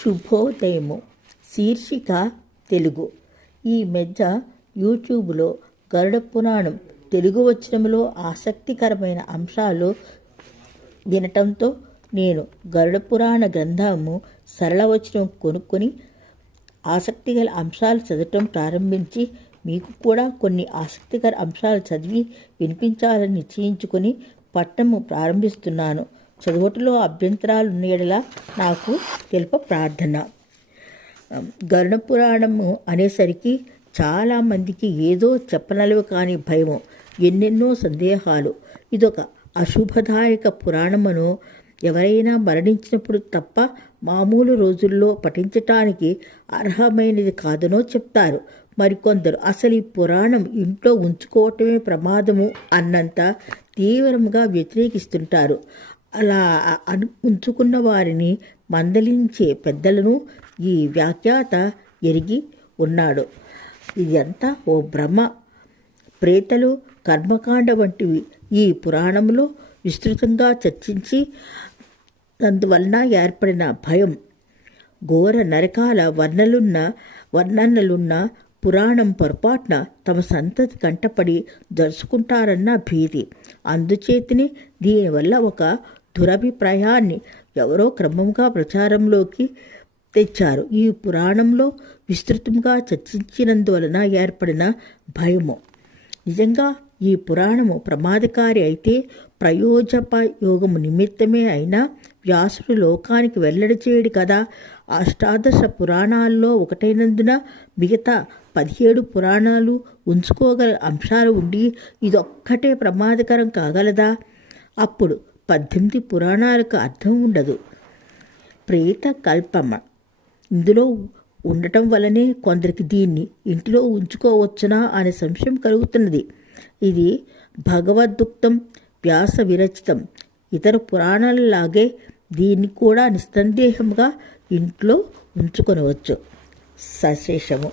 శుభోదయము. శీర్షిక తెలుగు. ఈ మధ్య యూట్యూబ్లో గరుడ పురాణం తెలుగు వచనంలో ఆసక్తికరమైన అంశాలు వినటంతో నేను గరుడ పురాణ గ్రంథము సరళ వచనం కొనుక్కొని ఆసక్తిగల అంశాలు చదవటం ప్రారంభించి మీకు కూడా కొన్ని ఆసక్తికర అంశాలు చదివి వినిపించాలని నిశ్చయించుకొని పట్టము ప్రారంభిస్తున్నాను. చదువుటలో అభ్యంతరాలు ఉండేలా నాకు తెలుప ప్రార్థన. గరుణ పురాణము అనేసరికి చాలామందికి ఏదో చెప్పనలవి కాని భయము ఎన్నెన్నో సందేహాలు. ఇదొక అశుభదాయక పురాణమును ఎవరైనా మరణించినప్పుడు తప్ప మామూలు రోజుల్లో పఠించటానికి అర్హమైనది కాదనో చెప్తారు. మరికొందరు అసలు ఈ పురాణం ఇంట్లో ఉంచుకోవటమే ప్రమాదము అన్నంత తీవ్రంగా వ్యతిరేకిస్తుంటారు. అలా అను ఉంచుకున్న వారిని మందలించే పెద్దలను ఈ వ్యాఖ్యాత ఎరిగి ఉన్నాడు. ఇదంతా ఓ భ్రమ. ప్రేతలు కర్మకాండ వంటివి ఈ పురాణంలో విస్తృతంగా చర్చించి అందువలన ఏర్పడిన భయం. ఘోర నరకాల వర్ణలున్న వర్ణనలున్న పురాణం పొరపాటున తమ సంతతి కంటపడి దర్శుకుంటారన్న భీతి. అందుచేతిని దీనివల్ల ఒక దురభిప్రాయాన్ని ఎవరో క్రమంగా ప్రచారంలోకి తెచ్చారు. ఈ పురాణంలో విస్తృతంగా చర్చించినందువలన ఏర్పడిన భయము. నిజంగా ఈ పురాణము ప్రమాదకారి అయితే ప్రయోజపయోగము నిమిత్తమే అయినా వ్యాసుడు లోకానికి వెల్లడి చేయడు కదా. అష్టాదశ పురాణాల్లో ఒకటైనందున మిగతా పదిహేడు పురాణాలు ఉంచుకోగల అంశాలు ఉండి ఇదొక్కటే ప్రమాదకరం కాగలదా? అప్పుడు పద్దెనిమిది పురాణాలకు అర్థం ఉండదు. ప్రేత కల్పమ ఇందులో ఉండటం వల్లనే కొందరికి దీన్ని ఇంటిలో ఉంచుకోవచ్చునా అనే సంశయం కలుగుతున్నది. ఇది భగవద్దుక్తం వ్యాస విరచితం ఇతర పురాణాలలాగే దీన్ని కూడా నిస్సందేహంగా ఇంట్లో ఉంచుకొనవచ్చు. సశేషము.